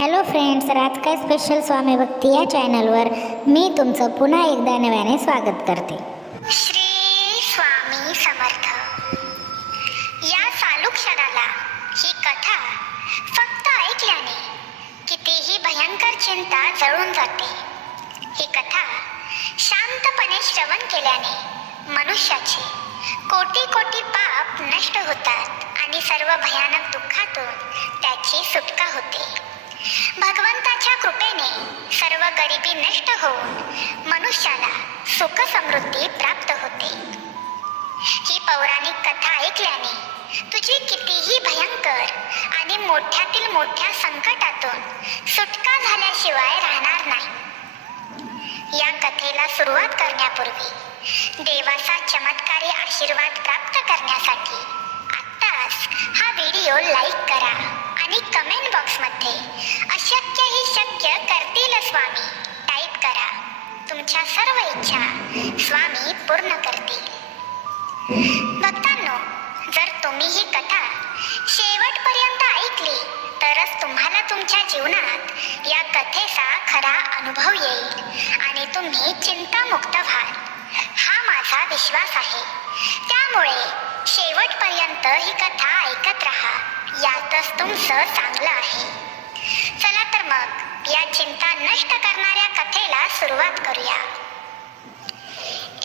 Hello friends राजकाय special Swami Bhakti या चॅनलवर मी तुमचं पुन्हा एकदा नव्याने स्वागत करते. श्री स्वामी समर्थ. या चालू क्षणाला ही कथा फक्त ऐकल्याने कितीही भयंकर चिंता जळून जाते. ही कथा शांतपणे श्रवण केल्याने मनुष्याचे कोटी कोटी पाप नष्ट होतात आणि सर्व भयानक दुःखातून त्याची सुटका होते. भगवंताच्या कृपेने सर्व गरिबी नष्ट होऊन मनुष्याला सुख समृद्धी प्राप्त होते. ही पौराणिक कथा ऐकल्याने तुझी कितीही भयंकर आणि मोठ्यातील मोठ्या संकटातून सुटका झाल्याशिवाय राहणार नाही. या कथेला सुरुवात करण्यापूर्वी देवाचा चमत्कारी आशीर्वाद प्राप्त करण्यासाठी आत्ताच हा व्हिडिओ लाईक करा. आणि कमेंट बॉक्समध्ये अशक्य ही शक्य करतील स्वामी. टाईप करा. तुमच्या सर्व इच्छा स्वामी पूर्ण करतील. भक्तांनो जर तुम्ही ही कथा शेवटपर्यंत ऐकली तरच तुम्हाला तुमच्या जीवनात या कथेचा खरा अनुभव येईल आणि तुम्ही चिंतामुक्त व्हाल. हा माझा विश्वास आहे. त्यामुळे शेवटपर्यंत ही कथा ऐकत राहा. यातच तुमचं चांगलं आहे. चला तर मग या चिंता नष्ट करणाऱ्या कथेला सुरुवात करूया.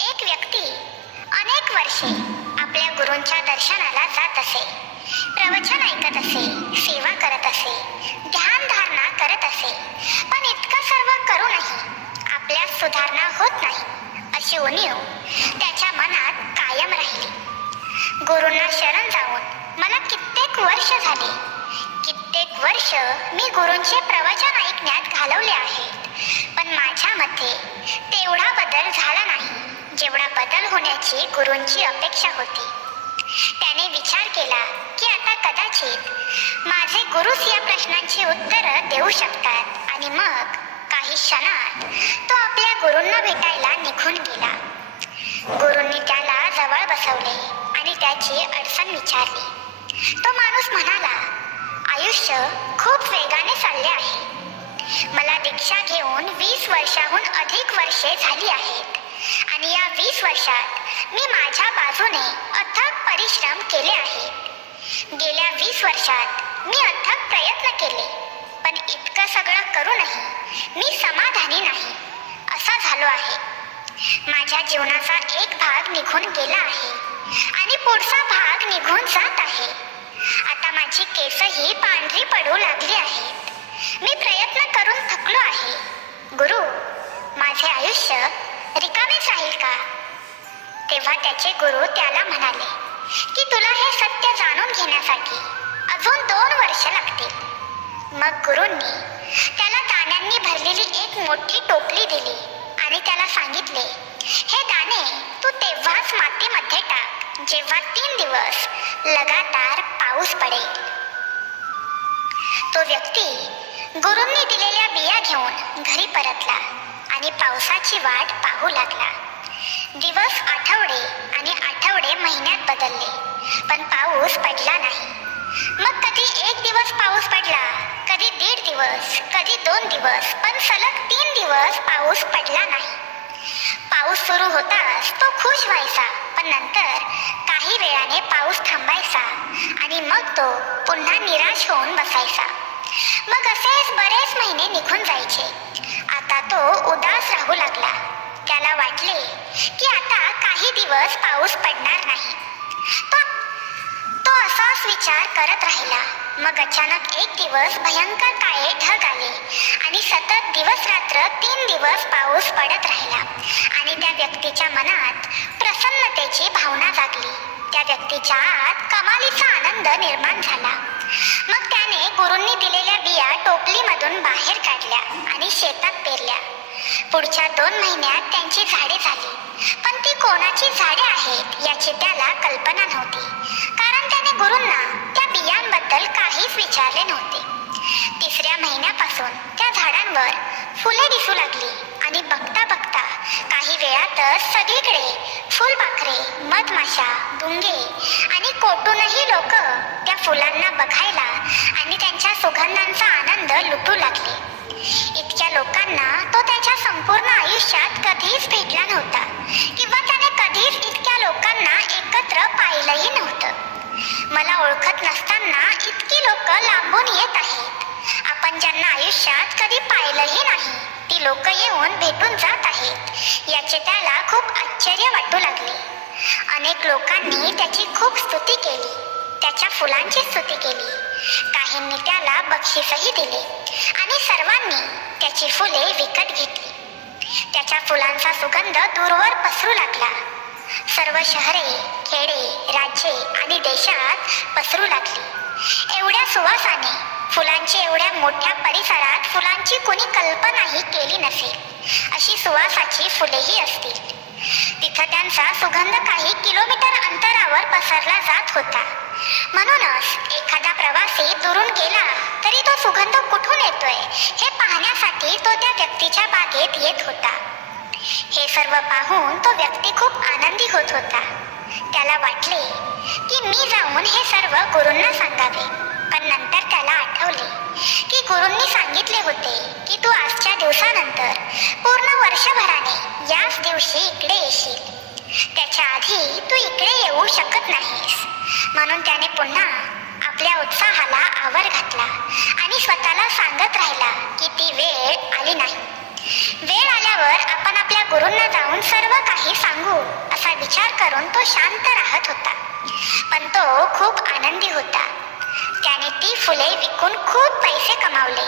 एक व्यक्ती अनेक वर्षे आपल्या गुरूंच्या दर्शनाला जात असे. प्रवचन ऐकत असे सेवा करत असे ध्यान धारणा करत असे. पण इतकं सर्व करूनही आपल्या सुधारणा होत नाही. अशी उणीव त्या गुरुंना शरण जाऊन मला कित्येक वर्ष झाले. कित्येक वर्ष मी गुरुंचे प्रवचन ऐकण्यात घालवले आहेत. पण माझ्या मते तेवढा बदल झाला नाही जेवढा बदल होण्याची गुरुंची अपेक्षा होती. त्याने विचार केला की आता कदाचित माझे गुरुच या प्रश्नांची उत्तरं देऊ शकतात आणि मग काही क्षणात तो आपल्या गुरूंना भेटायला निघून गेला. गुरुंनी त्याला जवळ बसवले. आणि त्याची अडचण विचारली. तो माणूस म्हणाला आयुष्य खूप वेगाने चालले आहे. मला दीक्षा घेऊन वीस वर्षाहून अधिक वर्षे झाली आहेत. आणि या वीस वर्षात मी माझ्या बाजूने अथक परिश्रम केले आहेत गेल्या वीस वर्षात मी अथक प्रयत्न केले पण इतकं सगळं करूनही मी समाधानी नाही. असा झालो आहे. माझ्या जीवनाचा एक भाग निघून गेला आहे. आणि पुढचा भाग निघून जात आहे. आता माझी केसही पांढरी पडू लागली आहेत. मी प्रयत्न करून थकलो आहे. गुरु माझे आयुष्य रिकामेच राहील का? तेव्हा त्याचे गुरु त्याला म्हणाले की तुला हे सत्य जाणून घेण्यासाठी अजून दोन वर्ष लागतील. मग गुरूंनी त्याला दाण्यांनी भरलेली एक मोठी टोपली दिली आणि त्याला सांगितले हे दाणे तू तेव्हाच मातीमध्ये टाक. जेव्हा तीन दिवस लगातार पाऊस पडेल तो व्यक्ती गुरुंनी दिलेल्या बिया घेऊन घरी परतला आणि पावसाची वाट पाहू लागला. दिवस आठवडे आणि आठवडे महिन्यात बदलले पण पाऊस पडला नाही. मग कधी एक दिवस पाऊस पडला कधी दीड दिवस कधी दोन दिवस पण सलग तीन दिवस पाऊस पडला नाही. पाऊस सुरू होताच तो खुश व्हायचा. पण नंतर काही वेळाने पाऊस थांबायचा आणि मग तो पुन्हा निराश होऊन बसायचा. मग असेच बरेच महिने निघून जायचे. आता तो उदास राहू लागला. त्याला वाटले की आता काही दिवस पाऊस पडणार नाही. तो असाच विचार करत राहिला. मग अचानक एक दिवस भयंकर काळे ढग आले आणि सतत दिवस रात्र तीन दिवस पाऊस पडत राहिला. आणि त्या व्यक्तीच्या मनात प्रसन्नतेची भावना जागली. त्या व्यक्तीच्या आत कमालीचा आनंद निर्माण झाला. मग त्याने गुरूंनी दिलेल्या बिया टोपलीमधून बाहेर काढल्या आणि शेतात पेरल्या. पुढच्या दोन महिन्यात त्यांची झाडे झाली. पण ती कोणाची झाडे आहेत याची त्याला कल्पना नव्हती. गुरुंना त्या बियांबद्दल काहीच विचारले नव्हते. तिसऱ्या महिन्यापासून त्या झाडांवर फुले दिसू लागली आणि बघता बघता काही वेळातच सगळीकडे फुलपाखरे मधमाशा गुंगे आणि कोटूनही लोक त्या फुलांना बघायला आणि त्यांच्या सुगंधांचा आनंद लुटू लागले. इतक्या लोकांना तो त्याच्या संपूर्ण आयुष्यात कधीच भेटला नव्हता किंवा त्याने कधीच इतक्या लोकांना एकत्र पाहिलंही नव्हतं. मला ओळखत नसताना इतकी लोक लांबून येत आहेत. आपण ज्यांना आयुष्यात कधी पाहिलंही नाही ती लोक येऊन भेटून जात आहेत. याचे त्याला खूप आश्चर्य वाटू लागले. अनेक लोकांनी त्याची खूप स्तुती केली त्याच्या फुलांची स्तुती केली. काहींनी त्याला बक्षीसही दिले आणि सर्वांनी त्याची फुले विकत घेतली. त्याच्या फुलांचा सुगंध दूरवर पसरू लागला. सर्व शहरे खेडे राज्ये आणि देशात पसरू लागली. एवढ्या सुवासाने फुलांची एवढ्या मोठ्या परिसरात फुलांची कोणी कल्पनाही केली नसेल अशी सुवासाची फुलेही असतील. तिथं त्यांचा सुगंध काही किलोमीटर अंतरावर पसरला जात होता. म्हणूनच एखादा प्रवासी दुरून गेला तरी तो सुगंध कुठून येतोय हे पाहण्यासाठी तो त्या व्यक्तीच्या बागेत येत होता. हे सर्व पाहून तो व्यक्ती खूप आनंदी होत होता. त्याला वाटले की मी जाऊन हे सर्व गुरूंना सांगावे. पण नंतर त्याला आठवले की गुरूंनी सांगितले होते की तू आजच्या दिवसानंतर पूर्ण वर्षभराने याच दिवशी इकडे येशील. त्याच्या आधी तू इकडे येऊ शकत नाहीस. म्हणून त्याने पुन्हा आपल्या उत्साहाला आवर घातला आणि स्वतःला सांगत राहिला की ती वेळ आली नाही. वेळ आल्यावर आपण गुरूंना जाऊन सर्व काही सांगू असा विचार करून तो शांत राहत होता. पण तो खूप आनंदी होता. त्याने ती फुले विकून खूप पैसे कमावले.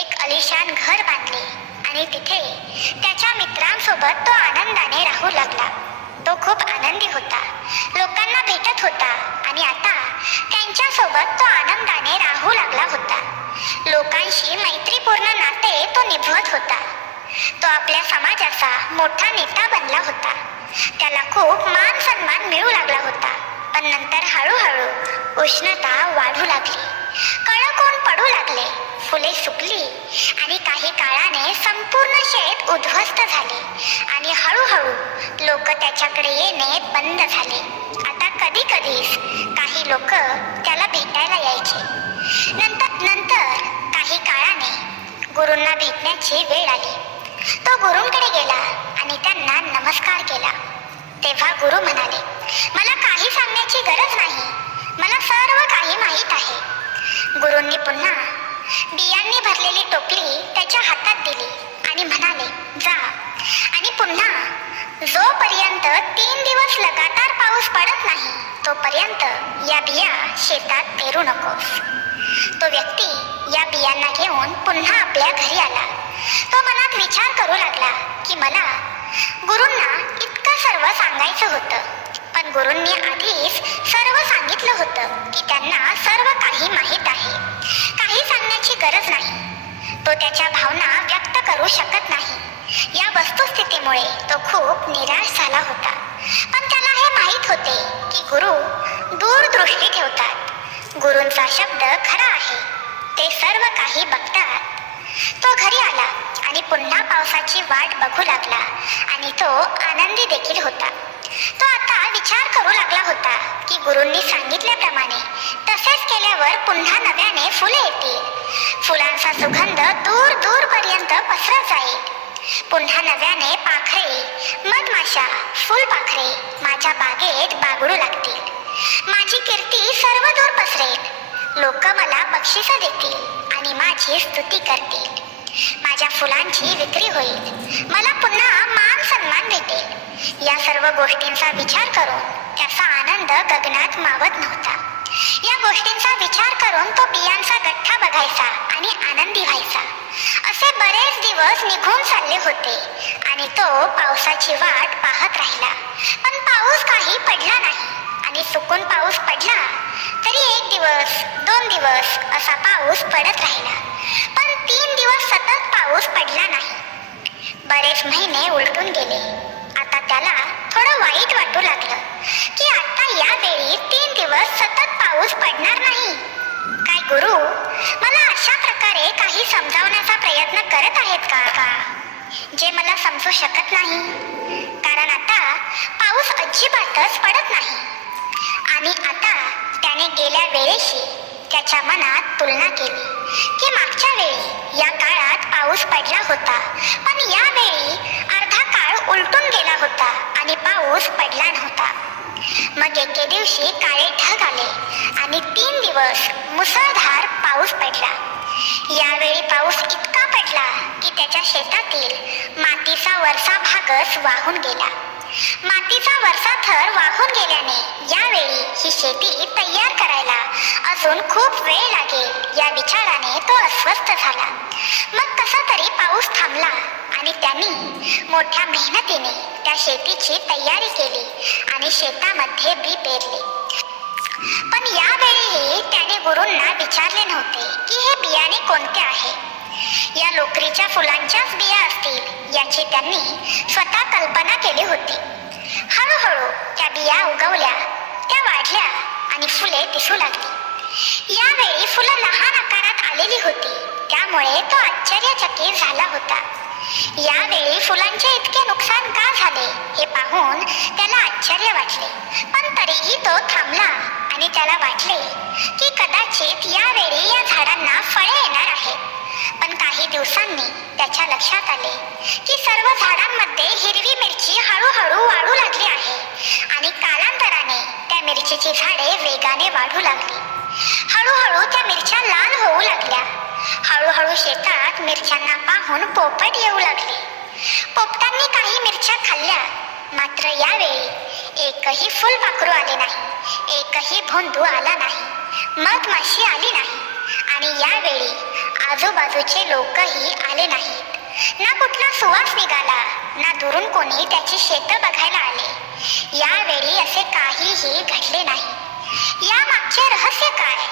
एक अलिशान घर बांधले आणि तिथे त्याच्या मित्रांसोबत तो आनंदाने राहू लागला. तो खूप आनंदी होता. लोकांना भेटत होता आणि आता त्यांच्यासोबत तो आनंदाने राहू लागला होता. लोकांशी मैत्रीपूर्ण नाते तो निभवत होता. तो आपल्या समाजाचा मोठा नेता बनला होता. त्याला खूप मान सन्मान मिळू लागला होता. पण नंतर हळूहळू उष्णता वाढू लागली. कडक कोण पडू लागले? फुले सुकली. आणि काही काळाने संपूर्ण शेत उद्ध्वस्त झाले. आणि हळूहळू लोक त्याच्याकडे येणे बंद झाले. आता कधी कधीच काही लोक त्याला भेटायला यायचे. नंतर नंतर काही काळाने गुरूंना भेटण्याची वेळ आली. तो गुरुंकडे गेला आणि त्यांना नमस्कार केला. तेव्हा गुरु म्हणाले मला काही सांगण्याची गरज नाही. मला सर्व काही माहीत आहे. गुरुंनी पुन्हा बियांनी भरलेली टोपली त्याच्या हातात दिली आणि म्हणाले जा. आणि पुन्हा जोपर्यंत तीन दिवस लगातार पाऊस पडत नाही तोपर्यंत या बिया शेतात पेरू नकोस. तो व्यक्ती या बियांना घेऊन पुन्हा आपल्या घरी आला. तो मनात विचार करू लागला की मला गुरुंना इतकं सर्व सांगायचं होतं. पण गुरुंनी आधीच सर्व सांगितलं होतं की त्यांना सर्व काही माहीत आहे. काही सांगण्याची गरज नाही. तो त्याच्या भावना व्यक्त करू शकत नाही. या वस्तुस्थितीमुळे तो खूप निराश झाला होता. पण त्याला हे माहीत होते की गुरु दूरदृष्टी ठेवतात. गुरूंचा शब्द खरा ते सर्व काही बघतात तो घरी आला आणि पुन्हा पावसाची वाट बघू लागला आणि तो आनंदी देखील होता. तो आता विचार करू लागला होता की गुरूंनी सांगितल्याप्रमाणे तसेच केल्यावर पुन्हा नव्याने फुले येतील. फुलांचा सुगंध दूर दूर पर्यंत पसरत जाईल. पुन्हा नव्याने पाखरे मधमाशा फुलपाखरे माझ्या बागेत बागडू लागतील. माझी कीर्ती सर्व दूर पसरेल. लोक मला बक्षिस देतील आणि माझी स्तुती करतील. माझ्या फुलांची विक्री होईल. मला पुन्हा मान सन्मान भेटेल. या सर्व गोष्टींचा विचार करून त्याचा आनंद गगनात मावत नव्हता. या गोष्टींचा विचार करून तो बियांचा गठ्ठा बघायचा आणि आनंदी व्हायचा. असे बरेच दिवस निघून चालले होते आणि तो पावसाची वाट पाहत राहिला. पण पाऊस काही पडला नाही आणि सुकून पाऊस पडला दिवस दोन दिवस असा पाऊस पडत राहिला. पण तीन दिवस सतत पाऊस पडला नाही. बरेच महिने उलटून गेले. आता त्याला थोडं वाईट वाटू लागलं की आता या वेळी तीन दिवस सतत पाऊस पडणार नाही. काय गुरु मला अशा प्रकारे काही समजावण्याचा प्रयत्न करत आहेत का का? जे मला समजू शकत नाही. कारण आता पाऊस अजिबातच पडत नाही. आणि आता त्याने गेल्या वेळेशी त्याच्या मनात तुलना केली. की मागच्या वेळी या काळात पाऊस पडला होता. पण यावेळी अर्धा काळ उलटून गेला होता आणि पाऊस पडला नव्हता. मग एके दिवशी काळे ढग आले आणि तीन दिवस मुसळधार पाऊस पडला. यावेळी पाऊस इतका पडला की त्याच्या शेतातील मातीचा वरचा भागच वाहून गेला. मातीचा वरचा थर वाहून गेल्याने यावेळी ही शेती तयार करायला अजून खूप वेळ लागेल या विचाराने तो अस्वस्थ झाला. मग कसा तरी पाऊस थांबला आणि त्यांनी मोठ्या मेहनतीने त्या शेतीची तयारी केली आणि शेतामध्ये बी पेरले. पण यावेळीही त्याने गुरूंना विचारले नव्हते की हे बियाणे कोणते आहे? या लोकरीच्या फुलांच्याच बिया असतील याची त्यांनी स्वतः कल्पना केली होती. हळूहळू त्या बिया उगवल्या त्या वाढल्या आणि फुले दिसू लागली. यावेळी फुलं लहान आकारात आलेली होती त्यामुळे तो आश्चर्यचकित झाला होता. यावेळी फुलांचे इतके नुकसान का झाले हे पाहून त्याला आश्चर्य वाटले. पण तरीही तो थांबला आणि त्याला वाटले की कदाचित यावेळी या झाडांना फळे येणार आहेत पण काही दिवसांनी त्याच्या लक्षात आले की सर्व झाडांमध्ये हिरवी मिरची हळूहळू वाढू लागली आहे. आणि कालांतराने त्या मिरचीची झाडे वेगाने वाढू लागली. हळूहळू त्या मिरच्या लाल होऊ लागल्या. हळूहळू शेतात मिरच्यांना पाहून पोपट येऊ लागले. पोपटांनी काही मिरच्या खाल्ल्या. मात्र यावेळी एकही फुलपाखरू आले नाही. एकही भोंदू आला नाही. मधमाशी आली नाही. आणि यावेळी आजूबाजूचे लोकही आले नाहीत. ना कुठला सुवास निघाला ना दुरून कोणी त्याची शेतं बघायला आले. यावेळी असे काहीही घडले नाही. या मागचे रहस्य काय?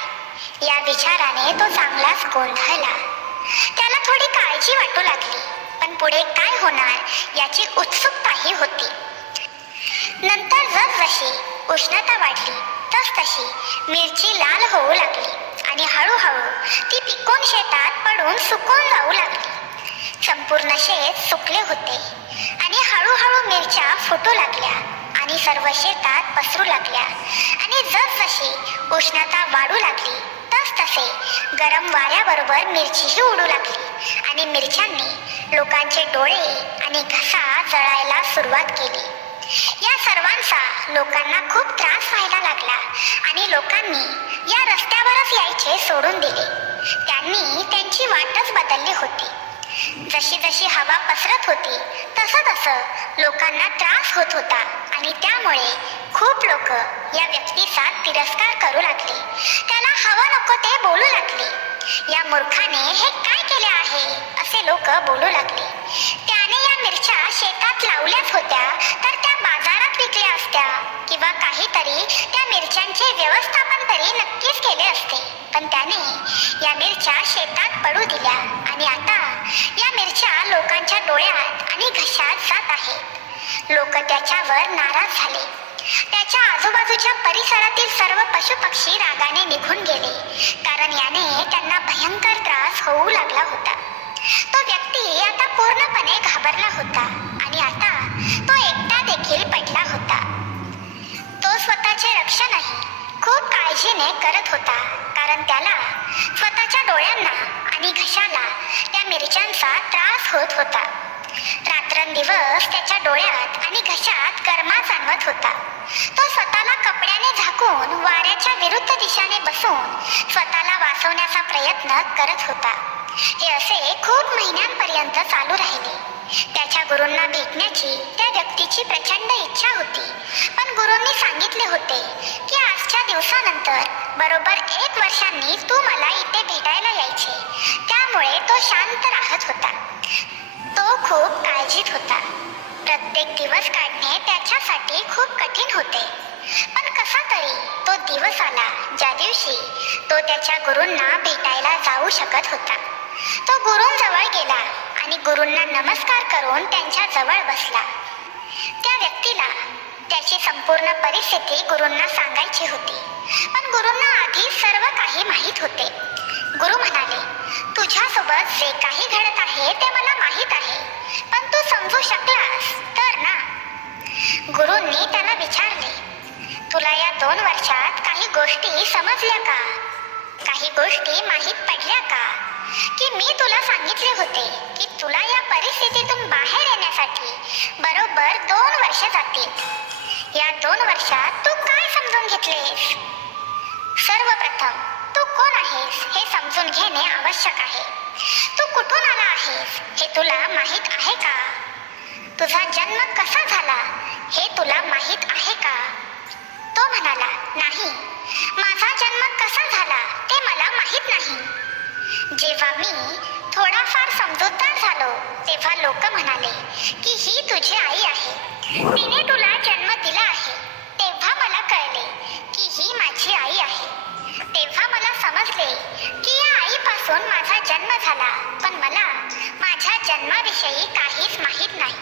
या विचाराने तो चांगलाच गोंधळला. त्याला थोडी काळजी वाटू लागली पण पुढे काय होणार याची उत्सुकताही होती. नंतर जसजशी उष्णता वाढली तस तशी मिरची लाल होऊ लागली. आणि हळूहळू ती पिकून शेतात पडून सुकून जाऊ लागली. संपूर्ण शेत सुकले होते आणि हळूहळू मिरच्या फुटू लागल्या आणि सर्व शेतात पसरू लागल्या. आणि जसजशी उष्णता वाढू लागली तस तसे गरम वाऱ्याबरोबर मिरचीही उडू लागली. आणि मिरच्यांनी लोकांचे डोळे आणि घसा जळायला सुरुवात केली. या सर्वांचा लोकांना खूप त्रास व्हायला लागला आणि लोकांनी या रस्त्यावरच यायचे सोडून दिले. त्यांनी त्यांची वाटच बदलली होती. जशी जशी हवा पसरत होती तसं तसं लोकांना त्रास होत होता आणि त्यामुळे खूप लोक या व्यक्तीचा तिरस्कार करू लागले. त्याला हवं नको ते बोलू लागले. या मूर्खाने हे काय केले आहे असे लोक बोलू लागले. त्याने या मिरच्या शेतात लावल्याच होत्या तर केले असते. पण त्याने या मिरच्या शेतात पडू दिल्या आणि आता या मिरच्या लोकांच्या डोळ्यात आणि घशात जात आहेत. लोक त्याच्यावर नाराज झाले. त्याच्या आजूबाजूच्या परिसरातील सर्व पशुपक्षी रागाने निघून गेले. कारण याने त्यांना भयंकर त्रास होऊ लागला होता. तो व्यक्ती आता पूर्णपणे घाबरला होता. काळजीने करत होता. कारण त्याला स्वतःच्या डोळ्यांना आणि घशाला त्या मिरच्यांचा त्रास होत होता. रात्रंदिवस त्याच्या डोळ्यात आणि घशात गरमा जाणवत होता. तो स्वतःला कपड्याने झाकून वाऱ्याच्या विरुद्ध दिशाने बसून स्वतःला वाचवण्याचा प्रयत्न करत होता. हे असे खूप महिन्यांपर्यंत चालू राहिले. त्याच्या गुरूंना भेटण्याची त्या व्यक्तीची प्रचंड इच्छा होती. पण गुरूंनी सांगितले होते की आजच्या दिवसानंतर बरोबर एक वर्षांनी तू मला इथे भेटायला यायचे. त्यामुळे तो शांत राहत होता. तो खूप काळजीत होता. प्रत्येक दिवस काढणे त्याच्यासाठी खूप कठीण होते. पण कसा तरी तो दिवस आला ज्या दिवशी तो त्याच्या गुरूंना भेटायला जाऊ शकत होता. तो गुरूंजवळ गेला. आणि गुरूंना नमस्कार करून त्यांच्या जवळ बसला. त्या व्यक्तीला त्याची संपूर्ण परिस्थिती गुरूंना सांगायची होती. पण गुरूंना आधी सर्व काही माहीत होते. गुरु म्हणाले तुझ्यासोबत जे काही घडत आहे ते मला माहीत आहे. पण तू समजू शकलास तर ना. गुरुंनी त्याला विचारले तुला या दोन वर्षात काही गोष्टी समजल्या का? काही गोष्टी माहीत पडल्या का? की मी तुला सांगितले होते की तुला या परिस्थितीतून बाहेर येण्यासाठी बरोबर दोन वर्ष जातील. या दोन वर्षात तू काय समजून घेतलेस? सर्वप्रथम तू कोण आहेस हे समजून घेणे आवश्यक आहे. तू कुठून आला आहेस हे तुला माहीत आहे का? तुझा जन्म कसा झाला हे तुला माहीत आहे का? तो म्हणाला नाही. माझा जन्म कसा झाला ते मला माहीत नाही. जेव्हा मी थोडाफार समजूतदार झालो. तेव्हा लोक म्हणाले की ही तुझी आई आहे. तिने तुला जन्म दिला आहे. तेव्हा मला कळले की ही माझी आई आहे. तेव्हा मला समजले की या आईपासून माझा जन्म झाला. पण मला माझ्या जन्माविषयी काहीच माहीत नाही.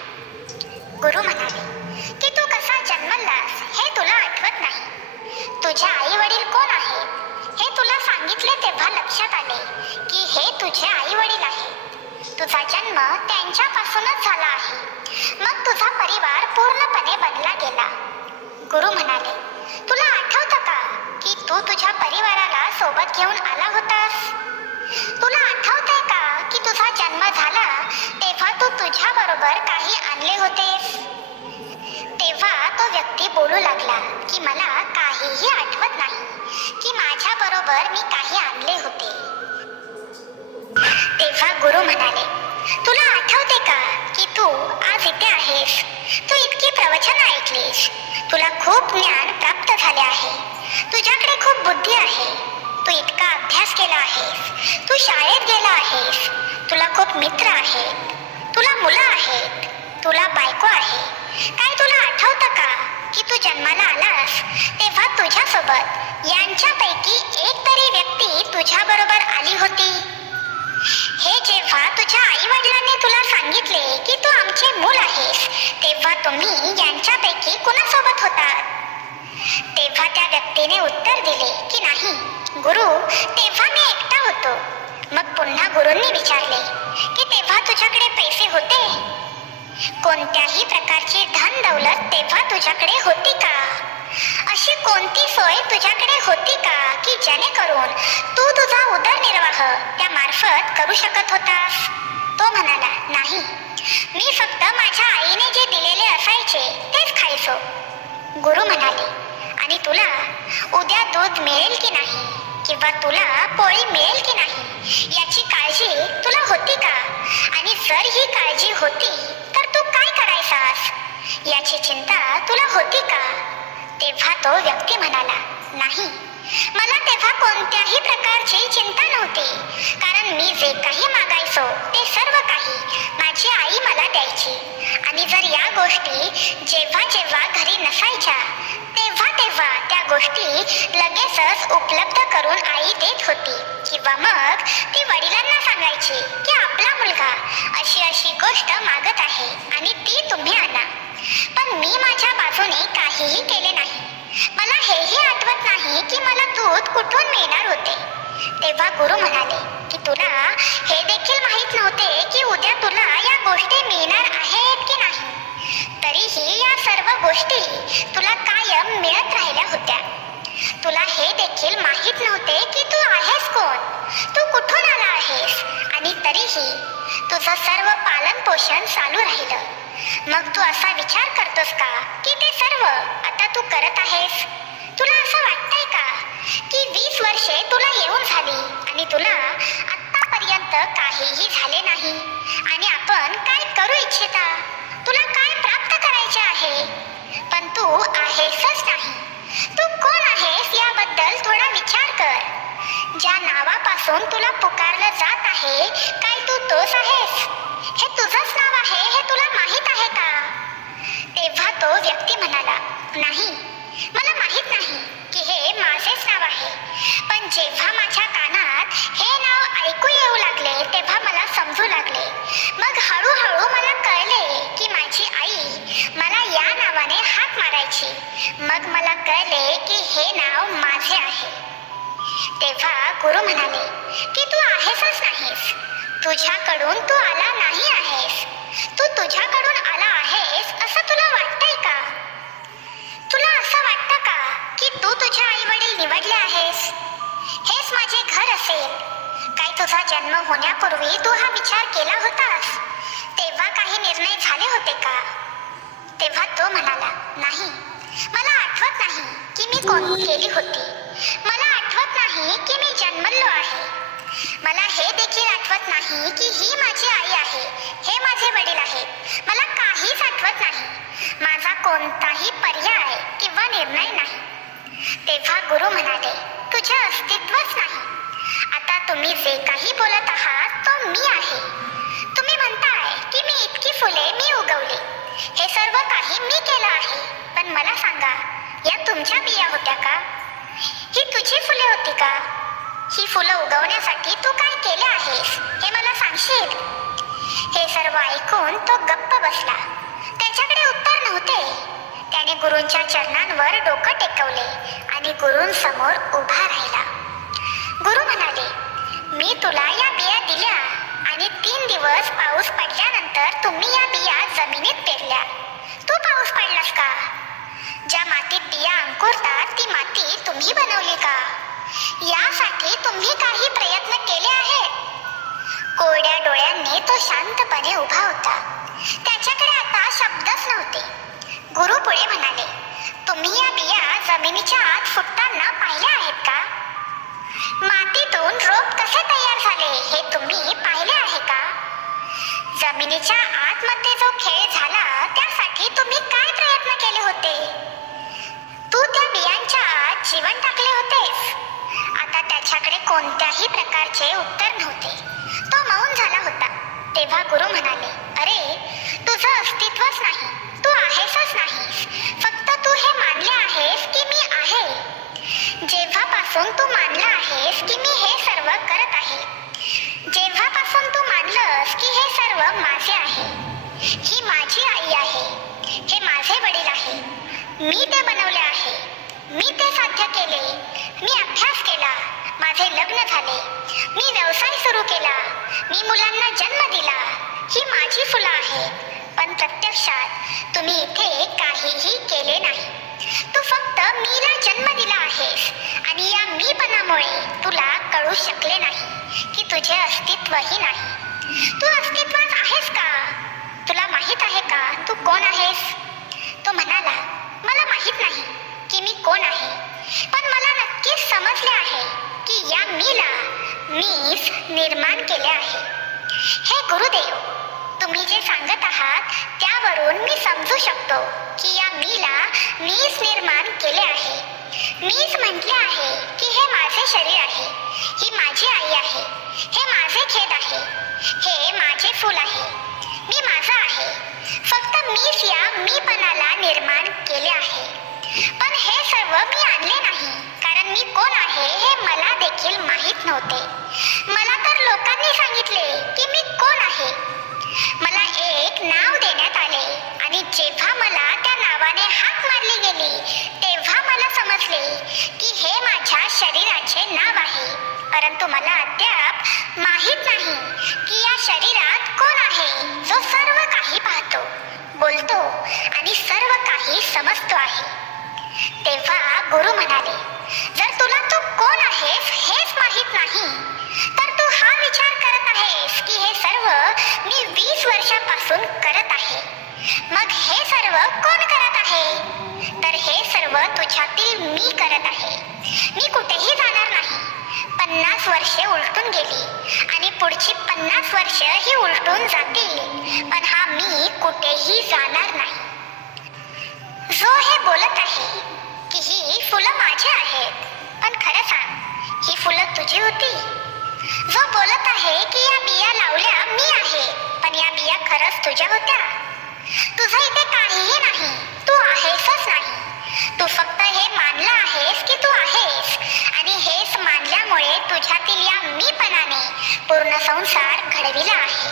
गुरु म्हणाले की तू कसा जन्मलास हे तुला आठवत नाही. तुझ्या आई वडील कोण आहेत हे तुला तेव्हा लक्षात आले की हे तुझे आई वडील आहेत. तुझा जन्म त्यांच्यापासूनच झाला आहे. मग तुझा परिवार पूर्णपणे बदला गेला. गुरु म्हणाले तुला आठवतं का की तू तुझ्या परिवाराला सोबत घेऊन आला होतास? तुला आठवतंय का की तुझा जन्म झाला तेव्हा तू तुझ्या बरोबर काही आणले होतेस? व्यक्ती बोलू लागला की मला काहीही आठवत नाही की माझ्या बरोबर मी काही आणले होते. तेव्हा गुरु म्हणाले तुला आठवते का की तू आज इथे आहेस? तू इतकी प्रवचन ऐकलीस. तुला खूप ज्ञान प्राप्त झाले आहे. तुझ्याकडे खूप बुद्धी आहे. तू इतका अभ्यास केला आहेस. तू शाळेत गेला आहेस. तुला खूप मित्र आहेत. तुला मुलं आहेत. तुला बायको आहे? काय तुला आठवतं का की तू जन्माला आलास? तेव्हा तुझ्यासोबत यांच्यापैकी एक तरी व्यक्ती तुझ्या बरोबर आली होती. हे जेव्हा तुझ्या आई वडिलांनी तुला सांगितले की तू आमचे मूल आहेस तेव्हा तुम्ही यांच्यापैकी कुणासोबत होता तेव्हा त्या व्यक्तीने उत्तर दिले की नाही गुरु तेव्हा मी एकटा होतो. मग पुन्हा गुरुंनी विचारले की तेव्हा तुझ्याकडे पैसे होते? कोणत्याही प्रकारची धन दौलत तेव्हा तुझ्याकडे होती का? अशी कोणती सोय तुझ्याकडे होती का की जेणेकरून तू तुझा उदरनिर्वाह त्या मार्फत करू शकत होतास? तो म्हणाला नाही. मी फक्त माझ्या आईने जे दिलेले असायचे तेच खायचो. गुरु म्हणाले आणि तुला उद्या दूध मिळेल की नाही? किंवा तुला पोळी मिळेल की नाही? याची काळजी तुला होती का? आणि जर ही काळजी होती करायचास याची चिंता तुला होती का? तेव्हा तो व्यक्ती म्हणाला नाही. मला तेव्हा कोणत्याही प्रकारची चिंता नव्हती. कारण मी जे काही मागायचो ते सर्व काही माझी आई मला द्यायची. आणि जर या गोष्टी जेव्हा जेव्हा घरी नसायच्या तेव्हा तेव्हा गोष्टी लगेचच उपलब्ध करून आई देत होती. किंवा मग ती वडिलांना सांगायची की आपला मुलगा अशी अशी गोष्ट मागत आहे आणि ती तुम्ही आणा. पण मी माझ्या बाजूने काहीही केले नाही. मला हेही आठवत नाही की मला दूध कुठून मिळणार होते. तेव्हा गुरु म्हणाले की तुला हे देखील माहीत नव्हते की उद्या तुला या गोष्टी मिळणार आहेत की नाही. तरीही या सर्व गोष्टी तुला कायम मिळत राहिल्या होत्या. तुला हे देखील माहीत नव्हते की तू आहेस कोण? तू कुठून आला आहेस? आणि तरीही तुझं सर्व पालन पोषण चालू राहिलं. मग तू असा विचार करतोस का की ते सर्व आता तू करत आहेस? तुला असं वाटतंय का की वीस वर्षे तुला येऊन झाली आणि तुला आतापर्यंत काहीही झाले नाही? आणि आपण काय करू इच्छिता? तुला काय प्राप्त करायचे आहे? पण तू आहेसच नाही. तू कोण आहेस याबद्दल थोडा विचार कर. ज्या नावापासून तुला पुकारलं जात आहे काय तू तोच आहेस? हे तुझंच नाव आहे हे तुला माहीत आहे का? तेव्हा तो व्यक्ती म्हणाला नाही मला माहीत नाही. काहीच नाही माझा कोणताही पर्याय किंवा निर्णय नाही. तेव्हा गुरु म्हणाले तुझे अस्तित्वच नाही. आता तुम्ही जे काही बोलत आहात तो मी आहे. तुम्ही म्हणताय की मी इतकी फुले मी उगवली. हे सर्व काही मी केलं आहे. पण मला सांगा या तुमच्या बिया होत्या का? ही तुझी फुले होती का? ही फुलं उगवण्यासाठी तू काय केले आहेस हे मला सांगशील? हे सर्व ऐकून तो गप्प बसला. त्याच्याकडे उत्तर नव्हते. त्याने गुरूंच्या चरणांवर डोकं टेकवले आणि गुरूंसमोर उभा राहिला. गुरु म्हणाले मी तुला या बिया दिल्या आणि तीन दिवस पाऊस पडल्यानंतर तुम्ही या बिया जमिनीत पेरल्या. तू पाऊस पडलास का? ज्या मातीत बिया अंकुरतात ती माती तुम्ही बनवली का? यासाठी तुम्ही काही प्रयत्न केले आहेत. कोरड्या डोळ्यांनी तो शांतपणे उभा होता. त्याच्या शब्दच नव्हते. गुरु पुढे म्हणाले तुम्ही या बिया जमिनीच्या आत फुटताना पाहिल्या आहेत का? मातीतून रोप कसे तयार झाले हे तुम्ही पाहिले आहे का? जमिनीच्या आतमध्ये जो खेळ झाला त्यासाठी तुम्ही काय प्रयत्न केले होते? तू त्या बियांच्या आत जीवन टाकले होतेस. आता त्याच्याकडे कोणत्याही प्रकारचे उत्तर नव्हते. तो मौन झाला होता. तेव्हा गुरु म्हणाले अस्तित्वच नाही. तू आहेसच नाहीस. फक्त तू हे मानले आहेस की मी आहे. जेव्हापासून तू मानला आहेस की मी हे सर्व करत आहे. जेव्हापासून तू मानलंस की हे सर्व माझे आहे. ही माझी आई आहे. हे माझे वडील आहे. मी ते बनवले आहे. मी ते साध्य केले. मी अभ्यास केला. माझे लग्न झाले. मी व्यवसाय सुरू केला. मी मुलांना जन्म दिला. ही माझी फुलं आहेत. पण प्रत्यक्षात तुम्ही इथे काहीही केले नाही. तू फक्त मीला जन्म दिला आहेस आणि या मीपणामुळे तुला कळू शकले नाही की तुझे अस्तित्वही नाही. तू अस्तित्वात आहेस का? तुला माहीत आहे का तू कोण आहेस? तो म्हणाला मला माहीत नाही की मी कोण आहे. पण मला नक्कीच समजले आहे की या मीला मीच निर्माण केले आहे. हे गुरुदेव तुम्ही जे सांगत आहात त्यावरून मी समजू शकतो की या मीला मीच निर्माण केले आहे. मीच म्हटले आहे की हे माझे शरीर आहे. ही माझी आई आहे. हे माझे खेत आहे. हे माझे फूल आहे. मी माझा आहे. फक्त मीच या मीपणाला निर्माण केले आहे. पण हे सर्व मी आणले नाही कारण मी कोण आहे हे मला देखील माहीत नव्हते. परंतु मला पन्नास वर्ष ही उलटून जातील. पण हा मी कुठेही जाणार नाही. जो हे बोलत आहे की ही फुलं माझी आहेत. पण खरं सांग ही फुलं तुझी होती? जो बोलत आहे की या बिया लावल्या मी आहे पण या बिया खरंच तुझ्या होत्या? तुझं इथे काहीही नाही तू आहेसच नाही. तू फक्त हे मानलं आहेस की तुझ्यातील या मीपणाने पूर्ण संसार घडविला आहे.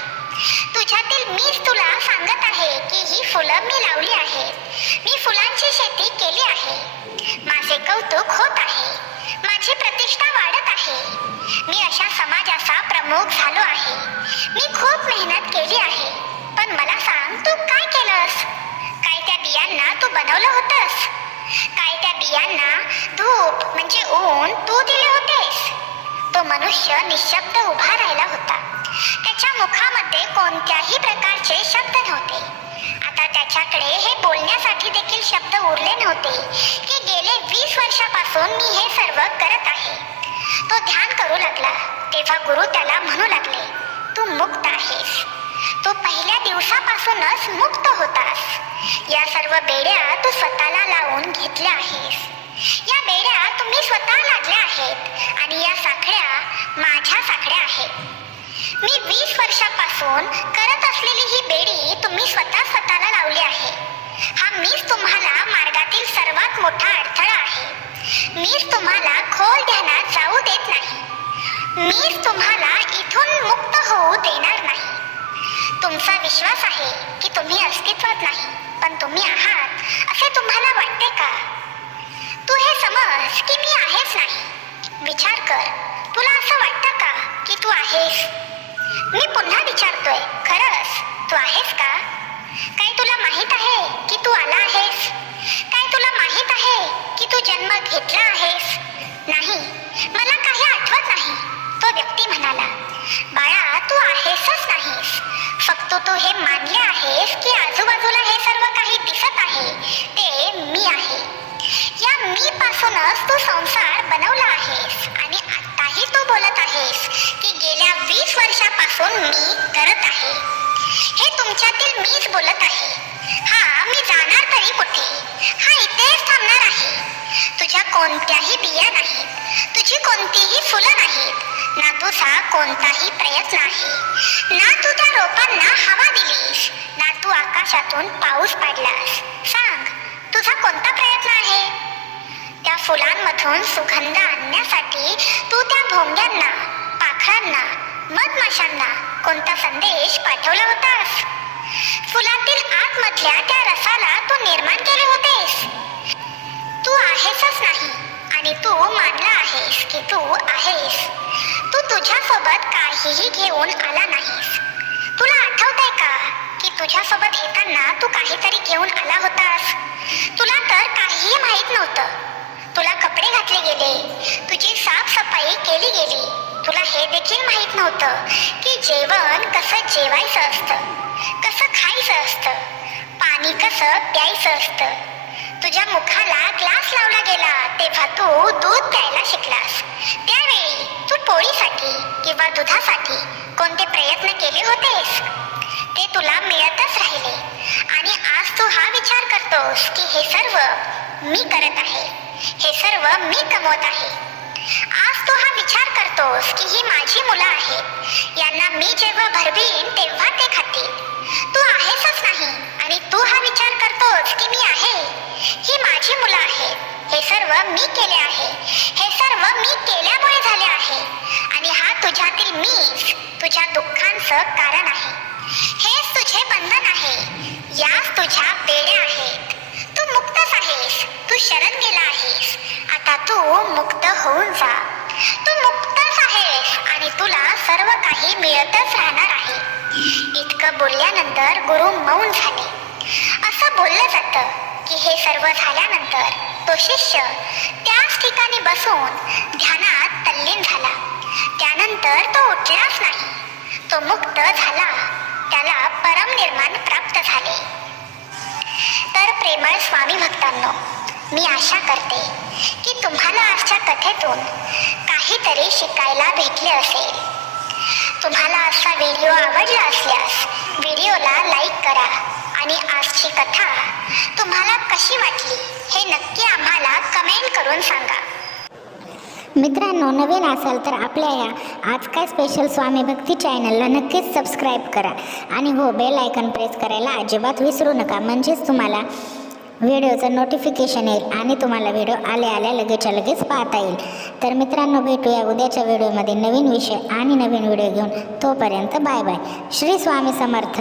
तुझ्यातील मीच तुला सांगत आहे की ही फुलं मी लावली आहे. मी फुलांची शेती केली आहे. माझे कौतुक होत आहे. माझी प्रतिष्ठा वाढत आहे. मी अशा समाजाचा प्रमुख झालो आहे. मी खूप मेहनत केली आहे. पण मला सांग तू काय केलंस? काय त्या बियांना तू बनवलं होतंस? काय त्या बियांना धूप म्हणजे ऊन तू दिले होतेस? मनुष्य निशब्द उभा राहिला होता. त्याच्या मुखामध्ये कोणत्याही प्रकारचे शब्द नव्हते. आता त्याच्याकडे हे बोलण्यासाठी देखील शब्द उरले नव्हते की गेले वीस वर्षापासून मी हे सर्व करत आहे. तो ध्यान करू लागला. तेव्हा गुरु त्याला म्हणू लागले तू मुक्त आहेस. तू पहिल्या दिवसापासूनच मुक्त होतास. या सर्व बेड्या तू स्वतःला लावून घेतल्या आहेस. या बेड्या तुम्ही स्वतः लागल्या आहेत आणि या साखळ्या माझ्या साखळ्या आहेत मी वीस वर्षापासून करत असलेली ही बेडी तुम्ही स्वतः स्वतःला लावली आहे. हा मीच तुम्हाला मार्गातील सर्वात मोठा अडथळा आहे. मीच तुम्हाला खोल ध्यानात जाऊ देत नाही. मीच तुम्हाला इथून मुक्त होऊ देणार नाही. तुमचा विश्वास आहे की तुम्ही अस्तित्वात नाही पण तुम्ही आहात असे तुम्हाला वाटते का? हे मानले आहेस की आजूबाजूला हे सर्व काही दिसत आहे? ते मी आहे. या मी पासूनच तू संसार बनवला आहेस आणि आताही तू बोलत आहेस की गेल्या वीस वर्षापासून मी करत आहे. हे तुमच्यातील मीच बोलत आहे. हा मी जाणार तरी कुठे? हा इथेच थांबणार आहे. तुझ्या कोणत्याही बिया नाहीत. तुझी कोणतीही फुलं नाहीत. ना तुझा कोणताही प्रयत्न आहे. ना तू त्या रोपांना हवा दिलीस. ना तू आकाशातून पाऊस पाडलास. सांग तुझा कोणता प्रयत्न आहे? त्या फुलांमधून सुगंध आणण्यासाठी तू त्या भोंग्यांना पाखरांना मधमाशांना कोणता संदेश पाठवला होतास? फुलातील आतमधल्या त्या रसाला तू निर्माण केले होतेस. तू आहेसच नाही आणि तू मानला आहेस की तू आहेस. तू तुझ्यासोबत काहीही घेऊन आला नाहीस. तुला आठवतंय का की तुझ्यासोबत येताना तू काहीतरी घेऊन आला होतास? तुला तर काहीही माहीत नव्हतं. तुला कपडे घातले गेले तुझी साफसफाई केली गेली. तुला हे देखील माहीत नव्हतं की जेवण कसं जेवायचं असतं कसं खायचं असतं पाणी कसं प्यायचं असतं. तुझ्या मुखाला ग्लास लावला गेला तेव्हा तू दूध प्यायला शिकलास. त्यावेळी तू पोळीसाठी किंवा दुधासाठी कोणते प्रयत्न केले होतेस? ते तुला मिळतच राहिले. आणि आज तू हा विचार करतोस की हे सर्व मी करत आहे. हे सर्व मी कमवत आहे. आज तू हा विचार करतोस की ही माझी मुलं आहेत. यांना मी जेव्हा भरवीन तेव्हा ते खातील. तू आहेसच नाही आणि तू हा विचार करतोस की मी आहे. ही माझी मुलं आहेत. हे सर्व मी केले आहे. हे सर्व मी केल्यामुळे झाले आहे. आणि हा तुझ्यातील मीच तुझ्या दुःखांचं कारण आहे. हेच तुझे बंधन आहे. याच तुझ्या बेड्या आहेत. तू मुक्तच आहेस. तू शरण गेला आहेस. आता तू मुक्त होऊन जा. तू मुक्तच आहेस आणि तुला सर्व काही मिळतच राहणार आहे. इतकं बोलल्यानंतर गुरु मौन झाले. असं बोललं जातं की हे सर्व झाल्यानंतर तो शिष्य त्याच ठिकाणी बसून ध्यानात तल्लीन झाला. त्यानंतर तो उठलाच नाही. तो मुक्त झाला. त्याला परमनिर्माण प्राप्त झाले. तर प्रेमळ स्वामी भक्तांनो मी आशा करते की तुम्हाला आजच्या कथेतून काहीतरी शिकायला भेटले असेल. तुम्हाला असा व्हिडिओ आवडला असल्यास व्हिडिओला लाईक करा. आणि आजची कथा तुम्हाला कशी वाटली हे नक्की आम्हाला कमेंट करून सांगा. मित्रांनो नवीन असाल तर आपल्या या आज काय स्पेशल स्वामी भक्ती चॅनलला नक्कीच सबस्क्राईब करा. आणि हो बेल आयकन प्रेस करायला अजिबात विसरू नका. म्हणजेच तुम्हाला व्हिडिओचं नोटिफिकेशन येईल आणि तुम्हाला व्हिडिओ आल्या आल्या लगेचच्या लगेच पाहता येईल. तर मित्रांनो भेटूया उद्याच्या व्हिडिओमध्ये नवीन विषय आणि नवीन व्हिडिओ घेऊन. तोपर्यंत बाय बाय श्री स्वामी समर्थ.